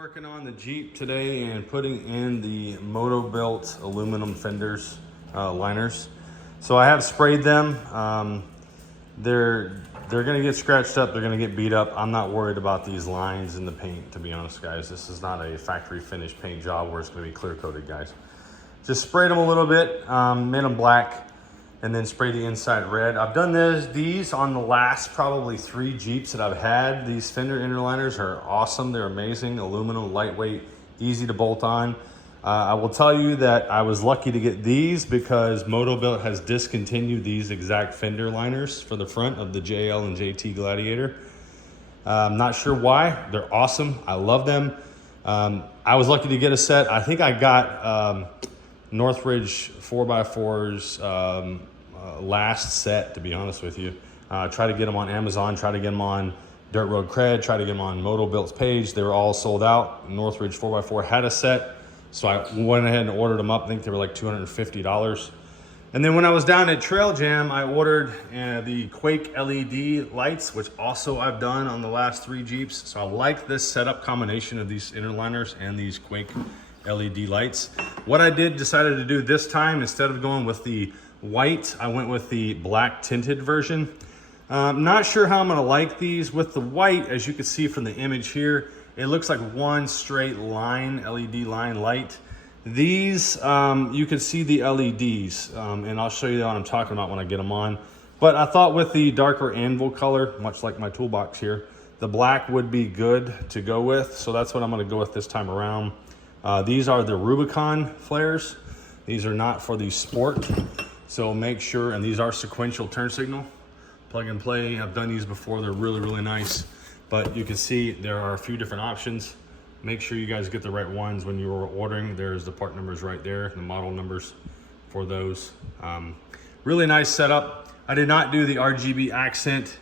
Working on the Jeep today and putting in the Motobilt aluminum fenders, liners. So I have sprayed them. They're gonna get scratched up, they're gonna get beat up. I'm not worried about these lines in the paint, to be honest, guys. This is not a factory finished paint job where it's gonna be clear coated, guys. Just sprayed them a little bit, made them black, and then spray the inside red. I've done these on the last probably 3 Jeeps that I've had. These fender inner liners are awesome. They're amazing, aluminum, lightweight, easy to bolt on. I will tell you that I was lucky to get these because Motobilt has discontinued these exact fender liners for the front of the JL and JT Gladiator. I'm not sure why. They're awesome. I love them. I was lucky to get a set. I think I got Northridge 4x4's last set, to be honest with you. Try to get them on Amazon, try to get them on Dirt Road Cred, try to get them on Motobilt's page. They were all sold out. Northridge 4x4 had a set, so I went ahead and ordered them up. I think they were like $250. And then when I was down at Trail Jam, I ordered the Quake LED lights, which also I've done on the last 3 Jeeps. So I like this setup combination of these inner liners and these Quake LED lights. What I decided to do this time, instead of going with the white, I went with the black tinted version. Not sure how I'm gonna like these. With the white, as you can see from the image here, it looks like one straight line, LED line light. These, you can see the LEDs, and I'll show you what I'm talking about when I get them on. But I thought with the darker anvil color, much like my toolbox here, the black would be good to go with. So that's what I'm gonna go with this time around. These are the Rubicon flares. These are not for the sport. So make sure, and these are sequential turn signal, plug and play. I've done these before, they're really, really nice. But you can see there are a few different options. Make sure you guys get the right ones when you're ordering. There's the part numbers right there, the model numbers for those. Really nice setup. I did not do the RGB accent.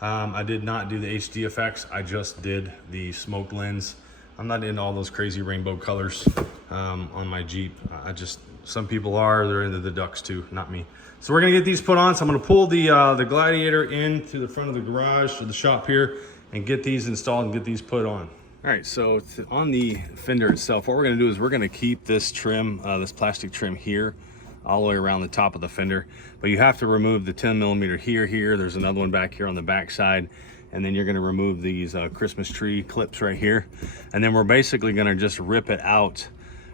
I did not do the HD effects. I just did the smoke lens. I'm not into all those crazy rainbow colors on my Jeep. Some people are, they're into the ducks too, not me. So we're gonna get these put on. So I'm gonna pull the Gladiator into the front of the garage or the shop here and get these installed and get these put on. All right, so on the fender itself, what we're gonna do is we're gonna keep this trim, this plastic trim here, all the way around the top of the fender. But you have to remove the 10mm here. There's another one back here on the back side. And then you're gonna remove these Christmas tree clips right here. And then we're basically gonna just rip it out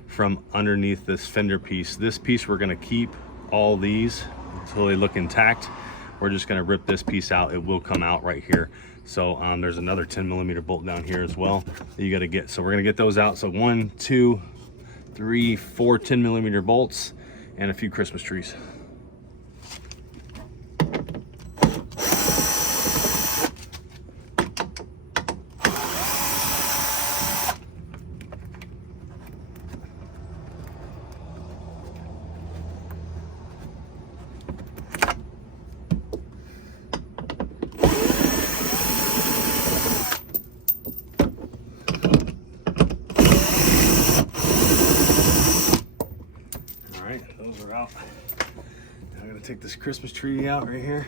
from underneath this fender piece. This piece we're gonna keep all these until they look intact. We're just gonna rip this piece out. It will come out right here. So there's another 10mm bolt down here as well that you gotta get. So we're gonna get those out. So 1, 2, 3, 4 10mm bolts and a few Christmas trees. Those are out. Now I'm gonna take this Christmas tree out right here.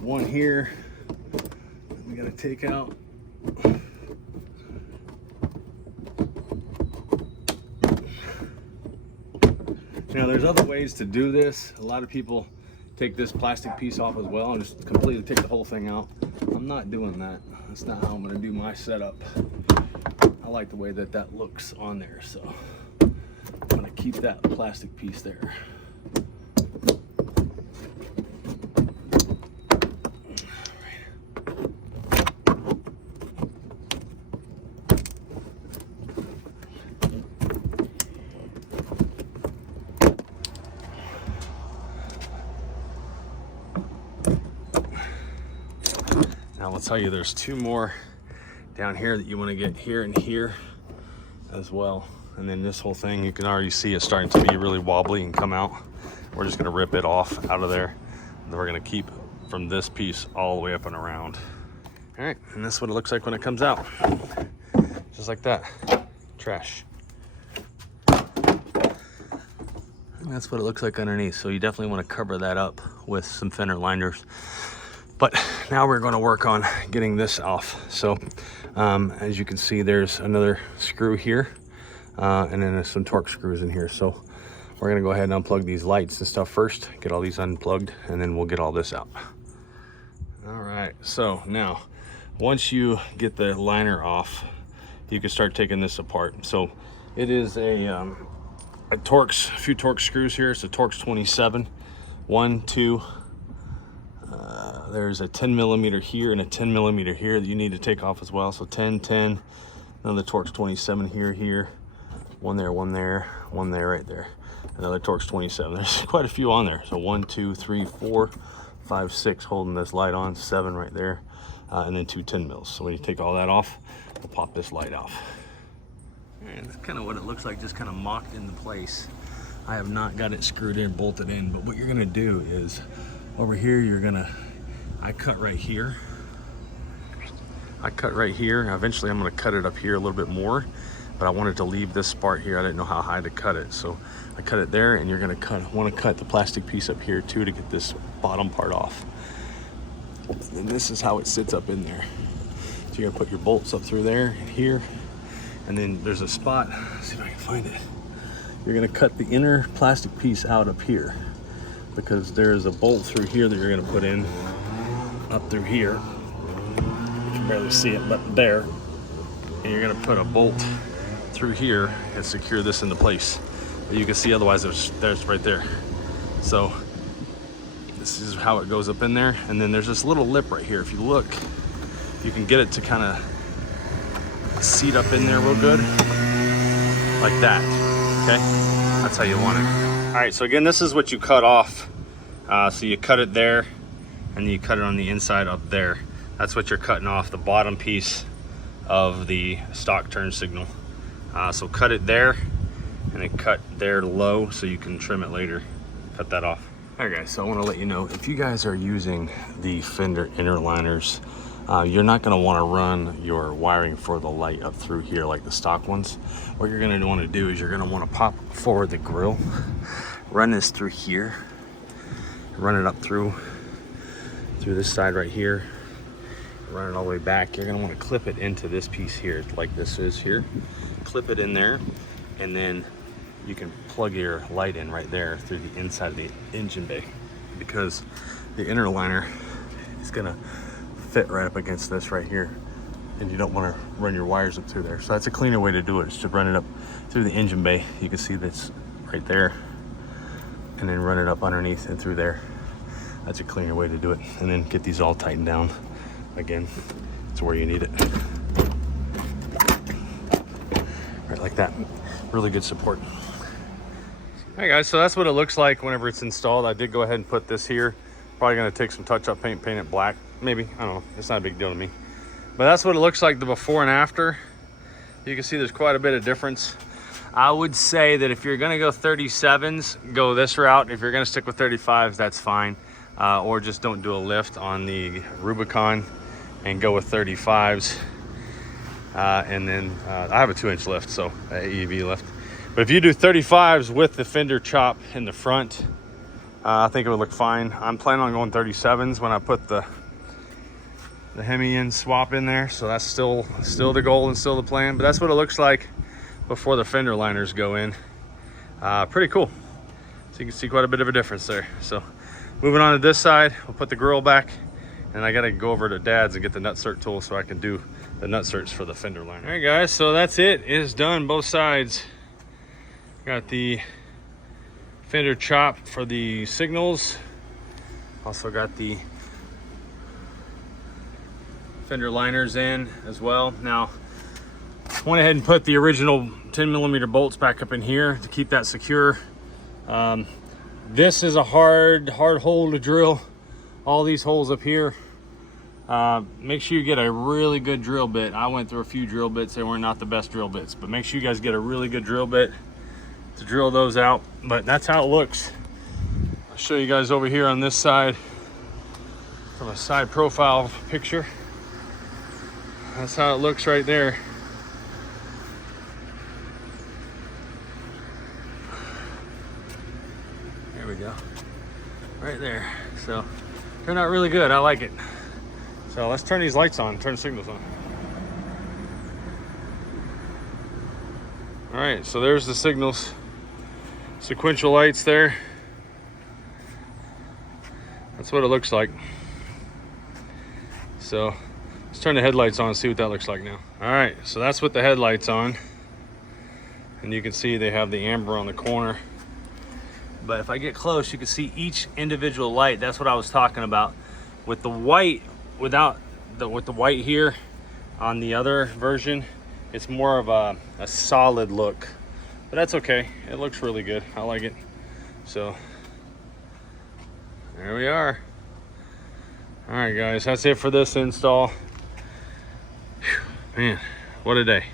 One here we gotta take out. Now there's other ways to do this. A lot of people take this plastic piece off as well and just completely take the whole thing out. I'm not doing that. That's not how I'm gonna do my setup. I like the way that that looks on there, so I'm gonna keep that plastic piece there. Now I'll tell you, there's 2 more down here that you want to get here and here as well. And then this whole thing, you can already see it starting to be really wobbly and come out. We're just gonna rip it off out of there. And then we're gonna keep from this piece all the way up and around. All right, and that's what it looks like when it comes out. Just like that, trash. And that's what it looks like underneath. So you definitely wanna cover that up with some fender liners. But now we're going to work on getting this off. So as you can see, there's another screw here, and then there's some torque screws in here. So we're going to go ahead and unplug these lights and stuff first, get all these unplugged, and then we'll get all this out. All right, so now once you get the liner off, you can start taking this apart. So it is a few Torx screws here. It's a Torx 27, 1, 2. There's a 10 millimeter here and a 10 millimeter here that you need to take off as well. So 10, 10, another Torx 27 here, one there, one there, one there, right there. Another Torx 27. There's quite a few on there. So 1, 2, 3, 4, 5, 6 holding this light on, 7 right there, and then 2 10 mils. So when you take all that off, we'll pop this light off. And that's kind of what it looks like, just kind of mocked into place. I have not got it screwed in, bolted in, but what you're gonna do is over here, I cut right here. Eventually I'm gonna cut it up here a little bit more, but I wanted to leave this part here. I didn't know how high to cut it. So I cut it there, and you're gonna wanna cut the plastic piece up here too to get this bottom part off. And this is how it sits up in there. So you're gonna put your bolts up through there and here, and then there's a spot, let's see if I can find it. You're gonna cut the inner plastic piece out up here, because there's a bolt through here that you're gonna put in up through here. You can barely see it, but there. And you're gonna put a bolt through here and secure this into place. But you can see otherwise there's right there. So this is how it goes up in there. And then there's this little lip right here. If you look, you can get it to kind of seat up in there real good, like that, okay? That's how you want it. All right, so again, this is what you cut off. So you cut it there, and then you cut it on the inside up there. That's what you're cutting off, the bottom piece of the stock turn signal. So cut it there, and then cut there low so you can trim it later. Cut that off. All right, guys, so I want to let you know, if you guys are using the fender inner liners, you're not going to want to run your wiring for the light up through here like the stock ones. What you're going to want to do is you're going to want to pop forward the grill, run this through here, run it up through this side right here, run it all the way back. You're going to want to clip it into this piece here, like this is here. Clip it in there, and then you can plug your light in right there through the inside of the engine bay, because the inner liner is going to fit right up against this right here, and you don't want to run your wires up through there. So that's a cleaner way to do it, is to run it up through the engine bay. You can see that's right there, and then run it up underneath and through there. That's a cleaner way to do it. And then get these all tightened down again to where you need it. Right, like that. Really good support. All right, guys, so that's what it looks like whenever it's installed. I did go ahead and put this here. Probably gonna take some touch-up paint, paint it black. Maybe, I don't know, it's not a big deal to me. But that's what it looks like, the before and after. You can see there's quite a bit of difference. I would say that if you're gonna go 37s, go this route. If you're gonna stick with 35s, that's fine. Or just don't do a lift on the Rubicon and go with 35s. And then I have a 2-inch lift, so AEV lift. But if you do 35s with the fender chop in the front, I think it would look fine. I'm planning on going 37s when I put the Hemi in swap in there. So that's still the goal and still the plan. But that's what it looks like before the fender liners go in. Pretty cool. So you can see quite a bit of a difference there. So moving on to this side, we'll put the grill back, and I gotta go over to Dad's and get the nutsert tool so I can do the nutserts for the fender liner. All right, guys, so that's it. It is done, both sides. Got the fender chop for the signals. Also got the fender liners in as well. Now, went ahead and put the original 10 millimeter bolts back up in here to keep that secure. This is a hard hole to drill. All these holes up here. Make sure you get a really good drill bit. I went through a few drill bits. They were not the best drill bits, but make sure you guys get a really good drill bit to drill those out. But that's how it looks. I'll show you guys over here on this side from a side profile picture. That's how it looks right there. There we go. Right there. So turned out really good. I like it. So let's turn these lights on, turn the signals on. All right, so there's the signals. Sequential lights there. That's what it looks like. So let's turn the headlights on and see what that looks like now. All right, so that's with the headlights on. And you can see they have the amber on the corner. But if I get close, you can see each individual light. That's what I was talking about. With the white, with the white here on the other version, it's more of a solid look. But that's okay. It looks really good. I like it. So there we are. All right, guys, that's it for this install. Whew, man, what a day.